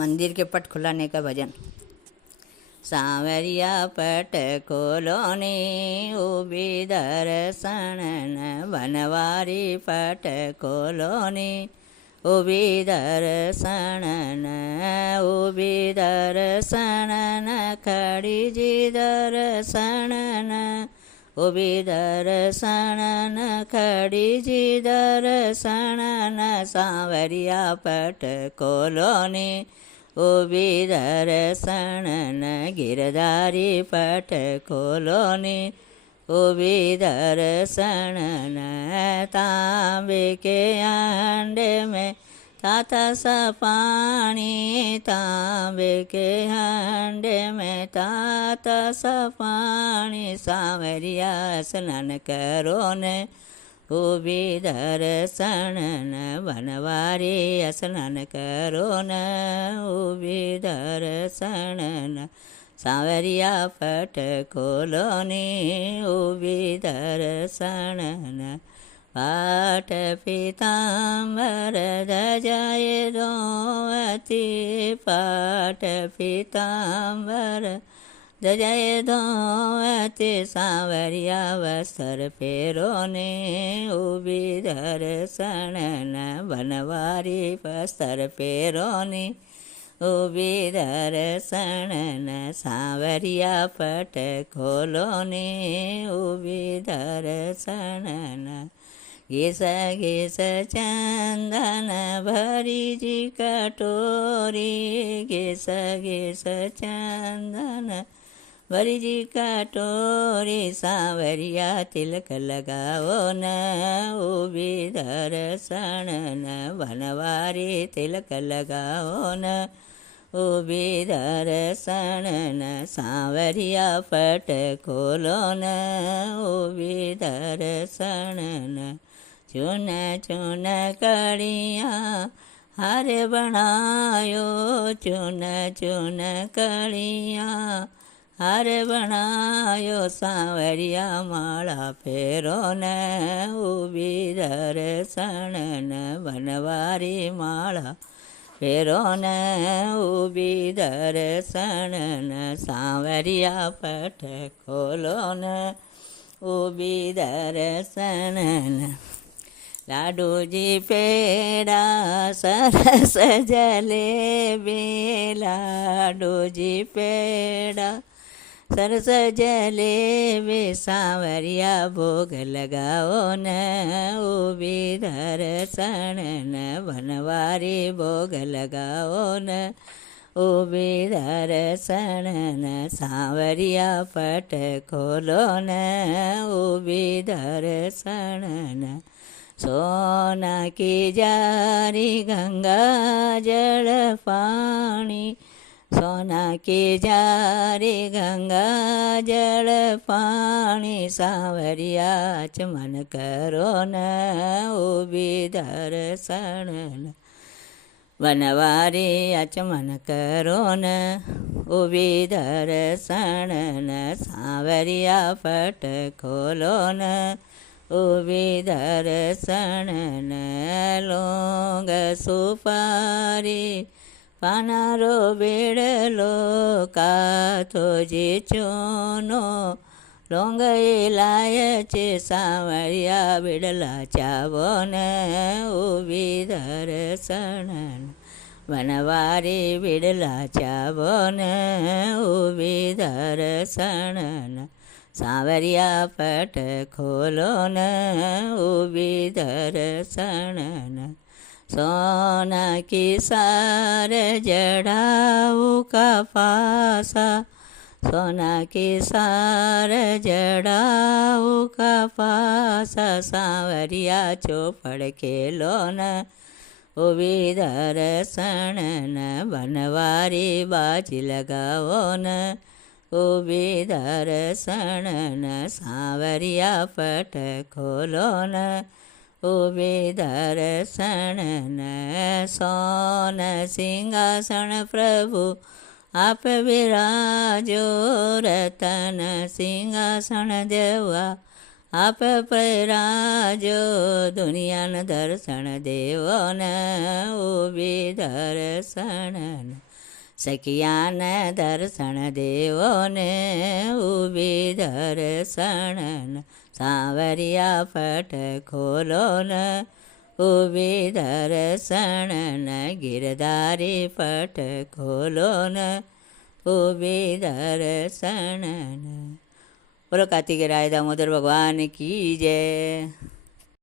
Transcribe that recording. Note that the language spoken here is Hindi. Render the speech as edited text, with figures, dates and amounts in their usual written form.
मंदिर के पट खुलाने का भजन। सांवरिया पट खोलो ने उभी दर्शन बनवारी पट खोलो ने उभी दर्शन उभी दर्शन खड़ी जी दर्शन उभी दर्शन खड़ी जी दर्शन सांवरिया पट खोलो ने उभी दर्शन गिरधारी पट खोलो ने उभी दर्शन तांबे के हांडे में ताता सा पानी तांबे के हांडे में ताता सा पानी सांवरिया स्नान करो ने उभी दर्शन बनवारी स्नान करो न उभी दर्शन सांवरिया पट खोलो ने उभी दर्शन पाट पीताम्बर ध्वजाय धोवती पाट पीताम्बर ध्वजाय धोवती सांवरिया वस्त्र पेरो ने उभी दर्शन बनवारी वस्त्र पेरो ने उभी दर्शन सांवरिया पट खोलो ने उभी दर्शन घिस घिस चंदन भरी जी कटोरी घिस घिस चंदन भरी जी कटोरी सांवरिया तिलक लगाओ न उभी दर्शन बनवारी तिलक लगाओ न उभी दर्शन सांवरिया पट खोलो न उभी दर्शन चुन चुन कड़ियाँ हार बनायो चुन चुन कड़ियाँ हार बनायो सांवरिया माला फेरो न उभी दर्शन बनवारी माला फेरो न उभी दर्शन सांवरिया पट खोलो न उभी दर्शन लाडू जी पेड़ा सरस जलेबी लाडू जी पेड़ा सरस जलेबी सांवरिया भोग लगाओ न उभी दर्शन बनवारी भोग लगाओ न उभी दर्शन सांवरिया पट खोलो न उभी दर्शन सोना की जारी गंगा जल पानी सोना की जारी गंगा जल पानी सांवरिया चमन करो न उभी दर्शन बनवारी अचमन करो न उभी दर्शन सांवरिया पट खोलो न उभी दर्शन लोंग सुपारी पानारो बेड़लो काथो जी चूनो लोंग इलाय चे सांवरिया बिड़ला चावो न उभी दर्शन बनवारी बिड़ला चावो न उभी दर्शन सांवरिया पट खोलो न उभी दर्शन सोना की सार जड़ाऊ का पासा सोना की सार जड़ाऊ का पासा सांवरिया चौपड़ खेलो न उभी दर्शन बनवारी बाजी लगाओ न उभी दर्शन सांवरिया पट खोलो न उभी दर्शन सोन सिंहासन प्रभु आप विराजो रतन सिंहासन देवा આપ પ્રરાજો દુનિયાના દર્શન દેવોને ઉભી દર્શન સખિયાને દર્શન દેવોને ઉભી દર્શન સાવરિયા પટ ખોલો ને ઉભી દર્શન ગિરધારી પટ ખોલો ને ઉભી દર્શન. બોલો કાર્તિકેય રાય દામોદર ભગવાન કી જય.